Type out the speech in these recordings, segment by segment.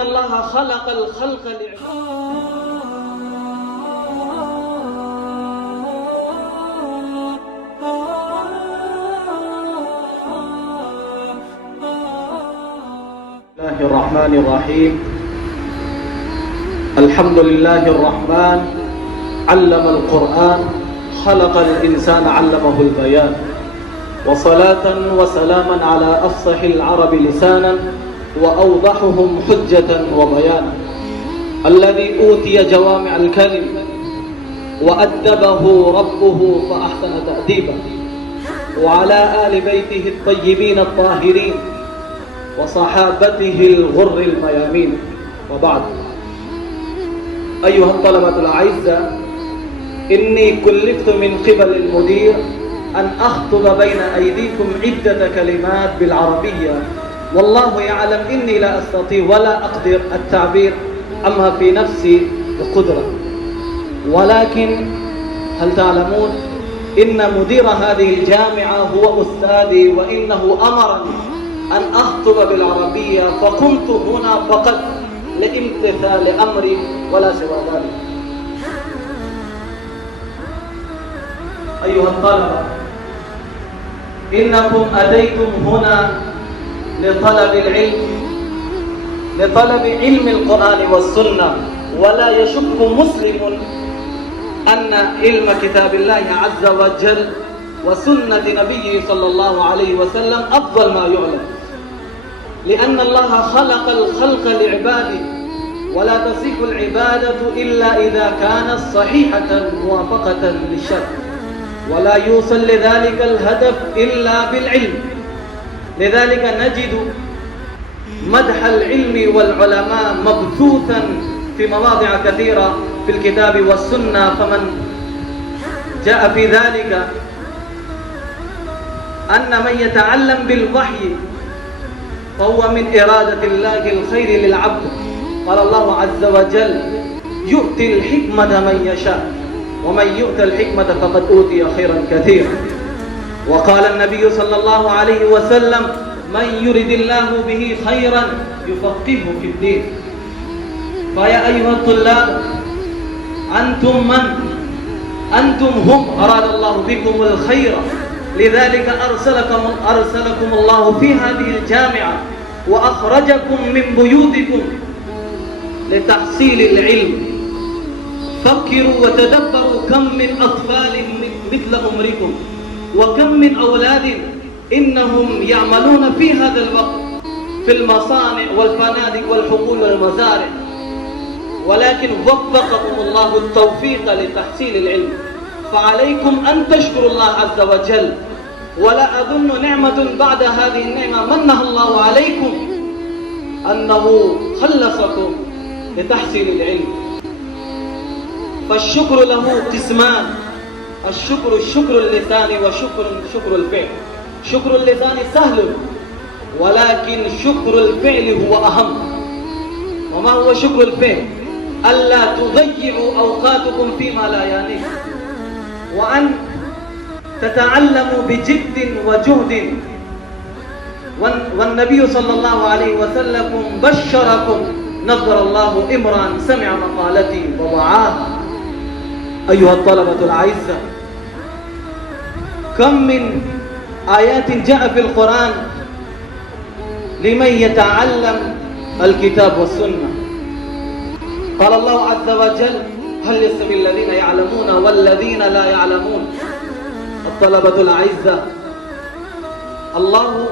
لأن الله خلق الخلق الله الرحمن الرحيم. الحمد لله الرحمن علم القرآن خلق الإنسان علمه البيان، وصلاة وسلاما على أفصح العرب لسانا وأوضحهم حجة وبيانا، الذي أوتي جوامع الكلم وأدبه ربه فأحسن تأديبه، وعلى آل بيته الطيبين الطاهرين وصحابته الغر الميامين، وبعد. أيها الطلبة الأعزاء، إني كلفت من قبل المدير أن أخطب بين أيديكم عدة كلمات بالعربية، والله يعلم إني لا أستطيع ولا أقدر التعبير عما في نفسي بقدرة، ولكن هل تعلمون إن مدير هذه الجامعة هو أستاذي، وإنه أمرني أن أخطب بالعربية، فقمت هنا فقط لامتثال أمري ولا سوى ذلك. أيها الطلبة، إنكم أتيتم هنا لطلب العلم، لطلب علم القرآن والسنة، ولا يشك مسلم أن علم كتاب الله عز وجل وسنة نبيه صلى الله عليه وسلم أفضل ما يعلم، لأن الله خلق الخلق لعباده، ولا تصح العبادة إلا إذا كانت صحيحة موافقة للشرع، ولا يوصل لذلك الهدف إلا بالعلم. لذلك نجد مدح العلم والعلماء مبثوثا في مواضع كثيرة في الكتاب والسنة، فمن جاء في ذلك أن من يتعلم بالوحي فهو من إرادة الله الخير للعبد. قال الله عز وجل: يؤتي الحكمة من يشاء، ومن يؤت الحكمة فقد أوتي خيرا كثيرا. وقال النبي صلى الله عليه وسلم: من يرد الله به خيرا يفقهه في الدين. فيا أيها الطلاب، أنتم من؟ أنتم هم أراد الله بكم الخير، لذلك أرسلكم الله في هذه الجامعة وأخرجكم من بيوتكم لتحصيل العلم. فكروا وتدبروا كم من أطفال مثل عمركم، وكم من أولاد إنهم يعملون في هذا الوقت في المصانع والفنادق والحقول والمزارع، ولكن وفقكم الله التوفيق لتحصيل العلم، فعليكم أن تشكروا الله عز وجل. ولا أظن نعمة بعد هذه النعمة منها الله عليكم أنه خلصكم لتحصيل العلم. فالشكر له قسمان: الشكر اللساني وشكر الفعل. شكر اللسان سهل، ولكن شكر الفعل هو أهم. وما هو شكر الفعل؟ ألا تضيعوا أوقاتكم فيما لا يعنيكم، وأن تتعلموا بجد وجهد. والنبي صلى الله عليه وسلم بشركم: نظر الله امرأ سمع مقالتي ووعاها. أيها الطلبة الأعزاء، كم من آيات جاء في القرآن لمن يتعلم الكتاب والسنة. قال الله عز وجل: هل يستوي الذين يعلمون والذين لا يعلمون؟ الطلبة الأعزاء، الله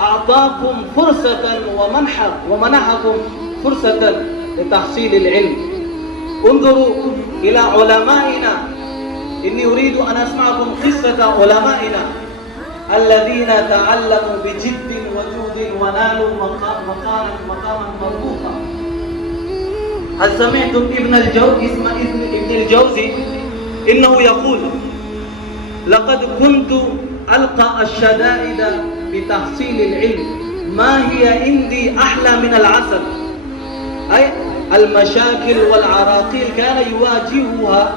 أعطاكم فرصة ومنحكم فرصة لتحصيل العلم. انظروا إلى علمائنا. إني أريد أن أسمعكم قصة علمائنا الذين تعلموا بجد وجهد ونالوا مقاما مرفوعا. هل سمعتم ابن الجوزي إنه يقول: لقد كنت ألقى الشدائد بتحصيل العلم، ما هي عندي أحلى من العسل. أي المشاكل والعراقيل كان يواجهها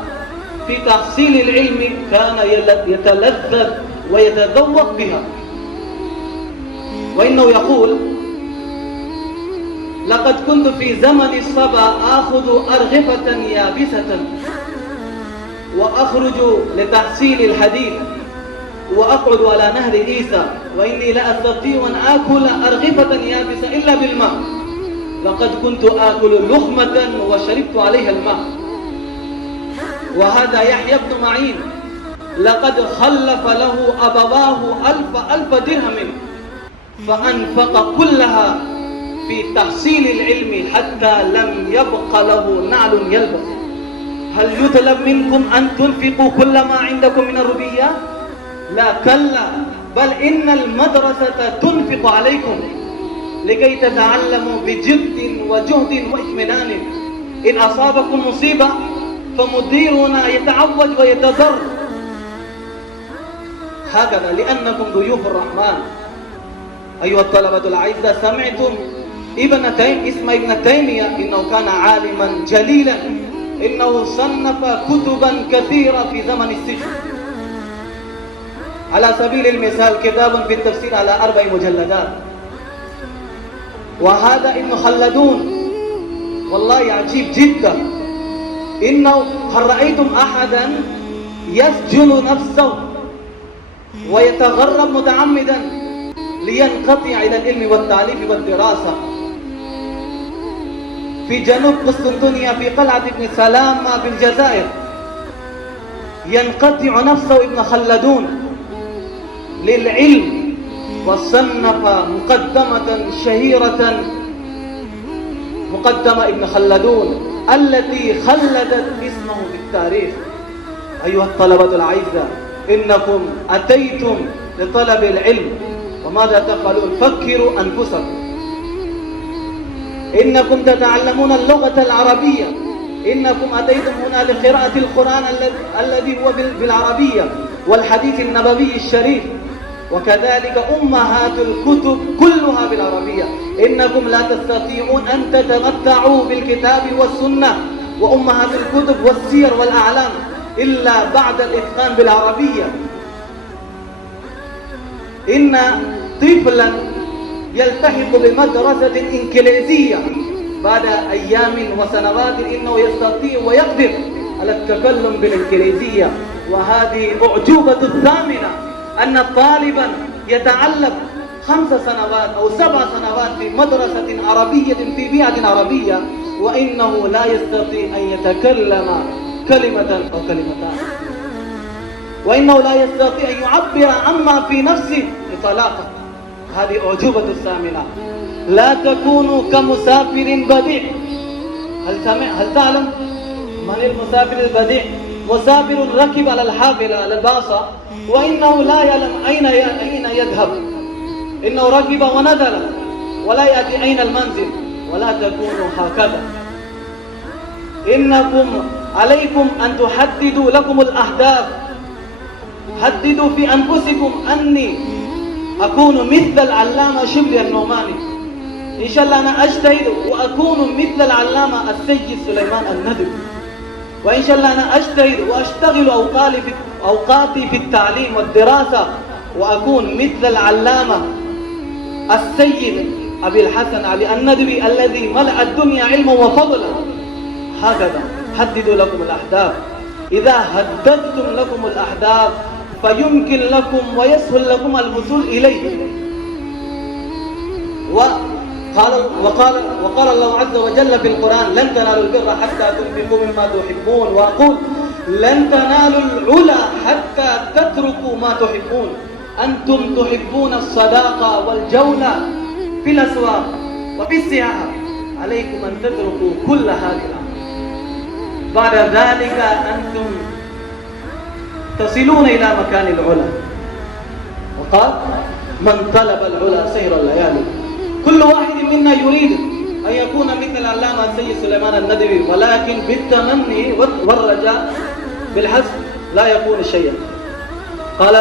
في تحصيل العلم، كان يتلذذ ويتذوق بها. وإنه يقول: لقد كنت في زمن الصبا آخذ أرغفة يابسة وأخرج لتحصيل الحديد وأقعد على نهر عيسى، وإني لا أستطيع أن آكل أرغفة يابسة إلا بالماء. لقد كنت آكل لقمة وشربت عليها الماء. وهذا يحيى بن معين لقد خلف له أبواه ألف درهم فأنفق كلها في تحصيل العلم حتى لم يبق له نعل يلبس. هل يطلب منكم أن تنفقوا كل ما عندكم من الربيات؟ لا، كلا، بل إن المدرسة تنفق عليكم لكي تتعلموا بجد وجهد واطمئنان. إن أصابكم مصيبة فمديرنا يتعوج ويتضر، هكذا لأنكم ضيوف الرحمن. أيها الطلبة الأعزاء، سمعتم اسم ابن تيمية، إنه كان عالما جليلا، إنه صنف كتبا كثيرة في زمن السجن. على سبيل المثال كتاب في التفسير على 4 مجلدات. وهذا ابن خلدون والله عجيب جدا، إنه هل رأيتم أحدا يسجن نفسه ويتغرب متعمدا لينقطع إلى العلم والتعليم والدراسة؟ في جنوب قسطنطينية في قلعة ابن سلامة بالجزائر ينقطع نفسه ابن خلدون للعلم، وصنف مقدمة شهيرة، مقدمة ابن خلدون التي خلدت اسمه في التاريخ. أيها الطلبة الأعزاء، إنكم أتيتم لطلب العلم، وماذا تفعلون؟ فكروا أنفسكم. إنكم تتعلمون اللغة العربية، إنكم أتيتم هنا لقراءة القرآن الذي هو بالعربية والحديث النبوي الشريف، وكذلك أمهات الكتب كلها بالعربية. إنكم لا تستطيعون أن تتمتعوا بالكتاب والسنة وأمهات الكتب والسير والأعلام إلا بعد الإتقان بالعربية. إن طفلا يلتحق بمدرسة إنجليزية بعد أيام وسنوات إنه يستطيع ويقدر على التكلم بالإنجليزية. وهذه أعجوبة الثامنة، أن طالبا يتعلم 5 سنوات أو 7 سنوات في مدرسة عربية في بيئة عربية، وإنه لا يستطيع أن يتكلم كلمة أو كلمتان، وإنه لا يستطيع أن يعبر عما في نفسه بطلاقة. هذه أعجوبة الثامنة. لا تكونوا كمسافر بديع. هل تعلم من المسافر البديع؟ مسافر ركب على الحافلة على الباصة وإنه لا يعلم أين يذهب، إنه ركب ونزل ولا يأتي أين المنزل. ولا تكونوا هكذا. إنكم عليكم أن تحددوا لكم الأهداف. حددوا في أنفسكم أني أكون مثل العلامة شبلي النعماني، إن شاء الله أنا أجتهد وأكون مثل العلامة السيد سليمان الندوي، وإن شاء الله أنا أجتهد وأشتغل أوقاتي في التعليم والدراسة وأكون مثل العلامة السيد أبي الحسن علي الندوي الذي ملأ الدنيا علما وفضلا. هكذا حددوا لكم الأهداف. إذا حددتم لكم الأهداف فيمكن لكم ويسهل لكم الوصول إليه. وقال الله عز وجل في القرآن: لن تنالوا البر حتى تنفقوا مما تحبون، وأقول لن تنالوا العلا حتى تتركوا ما تحبون. أنتم تحبون الصداقة والجولة في الأسواق وفي السياحة، عليكم أن تتركوا كل هذه الأمور. بعد ذلك أنتم تصلون إلى مكان العلا. وقال: من طلب العلا سهر الليالي. كل واحد منا يريد أن يكون مثل العلامة السيد سليمان الندوي، ولكن بالتمني والرجاء بالحسب لا يكون شيئا. قال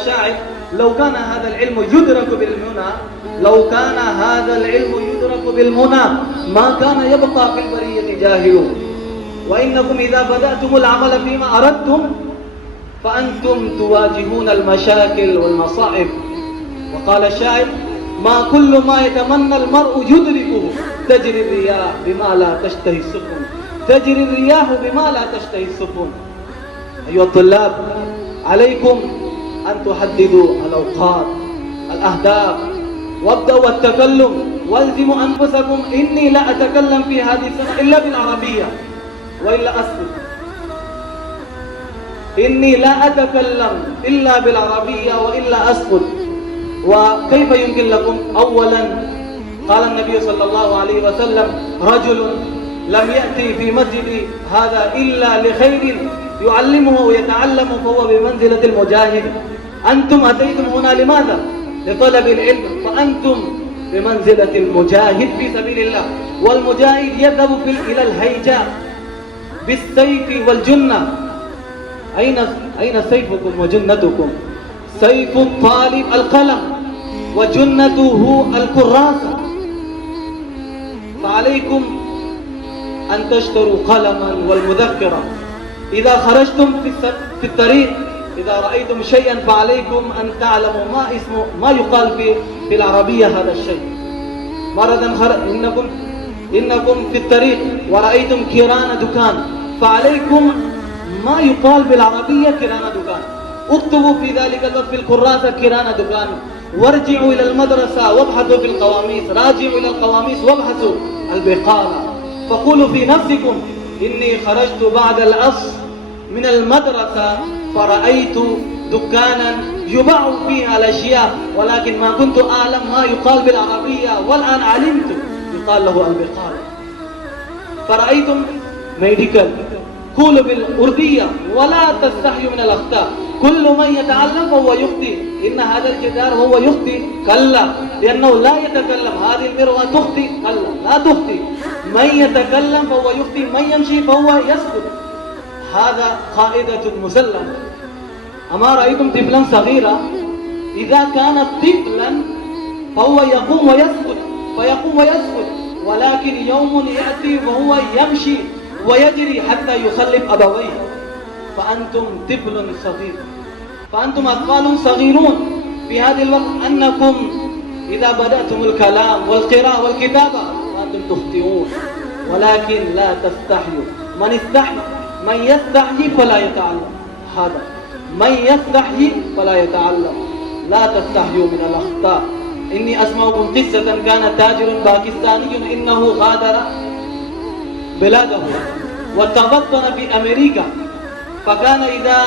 الشاعر: لو كان هذا العلم يدرك بالمنى، لو كان هذا العلم يدرك بالمنى ما كان يبقى في البرية جاهلون. وإنكم إذا بدأتم العمل فيما أردتم فأنتم تواجهون المشاكل والمصائب. وقال الشاعر: ما كل ما يتمنى المرء يدركه. تجري الرياح بما لا تشتهي السفن، تجري الرياح بما لا تشتهي السفن. أيها الطلاب، عليكم أن تحددوا الأوقات، الأهداف، وابدأوا التكلم، والزموا أنفسكم. إني لا أتكلم في هذه السنة إلا بالعربية وإلا أسكت. إني لا أتكلم إلا بالعربية وإلا أسكت. وكيف يمكن لكم؟ أولا قال النبي صلى الله عليه وسلم: رجل لم يأتي في مسجد هذا إلا لخير يعلمه ويتعلم فهو بمنزلة المجاهد. أنتم أتيتم هنا لماذا؟ لطلب العلم، فأنتم بمنزلة المجاهد في سبيل الله. والمجاهد يذهب إلى الهيجاء بالسيف والجنة. أين سيفكم وجنتكم؟ سيف الطالب القلم وجنته الكراسة. فعليكم أن تشتروا قلما والمذكرة. إذا خرجتم في الطريق، إذا رأيتم شيئا فعليكم أن تعلموا ما يقال في العربية هذا الشيء. مرة إنكم في الطريق ورأيتم كيران دكان، فعليكم ما يقال بالعربية كيران دكان. اكتبوا في ذلك في الكراسة كيران دكان. وارجعوا إلى المدرسة وابحثوا في القواميس، راجعوا إلى القواميس وابحثوا البقالة. فقولوا في نفسكم: إني خرجت بعد العصر من المدرسة فرأيت دكانا يباع فيها الأشياء، ولكن ما كنت أعلم ما يقال بالعربية، والآن علمت يقال له البقالة. فرأيتم ميديكال، قولوا بالأردية ولا تستحيوا من الأخطاء. كل من يتعلم فهو يخطئ. إن هذا الجدار هو يخطئ؟ كلا، لأنه لا يتكلم. هذه المروة تخطئ؟ كلا، لا تخطئ. من يتكلم فهو يخطئ، من يمشي فهو يسكت. هذا قاعدة مسلمة. أما رأيتم طفلا صغيرا؟ إذا كان طفلا فهو يقوم ويسكت، فيقوم ويسكت، ولكن يوم يأتي وهو يمشي ويجري حتى يخلف أبويه. فأنتم طفل صغير، فأنتم أطفال صغيرون في هذا الوقت. أنكم إذا بدأتم الكلام والقراءة والكتابة فأنتم تخطئون، ولكن لا تستحيوا. من يستحي فلا يتعلم. هذا من يستحي فلا يتعلم. لا تستحيوا من الأخطاء. إني أسمعكم قصة. كان تاجر باكستاني إنه غادر بلاده وتبطن في أمريكا، فكان إذا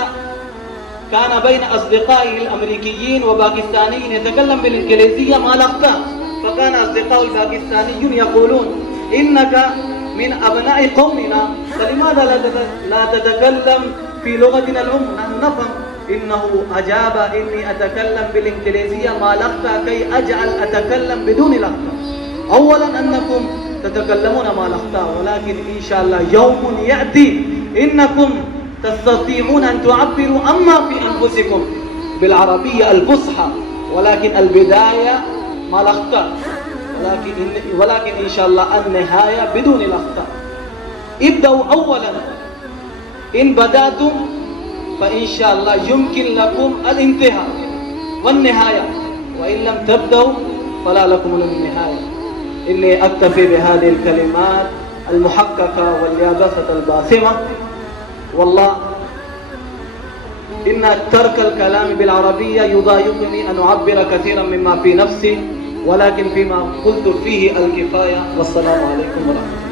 كان بين أصدقائه الأمريكيين وباكستانيين يتكلم بالإنجليزية مع الأخطاء. فكان أصدقائه الباكستانيون يقولون: إنك من أبناء قومنا، فلماذا لا تتكلم في لغتنا الأم؟ نحن نفهم. إنه أجاب: إني أتكلم بالإنجليزية مع الأخطاء كي أجعل أتكلم بدون الأخطاء. أولا أنكم تتكلمون مع الأخطاء، ولكن إن شاء الله يوم يأتي إنكم تستطيعون أن تعبروا أما في أنفسكم بالعربية الفصحى، ولكن البداية مع الأخطاء، ولكن إن شاء الله النهاية بدون الأخطاء. ابدأوا أولا. إن بدأتم فإن شاء الله يمكن لكم الانتهاء والنهاية، وإن لم تبدأوا فلا لكم النهاية. إني أكتفي بهذه الكلمات المحققة واليابسة الباسمة. والله إن ترك الكلام بالعربية يضايقني أن أعبر كثيرا مما في نفسي، ولكن فيما قلت فيه الكفاية. والسلام عليكم ورحمة الله.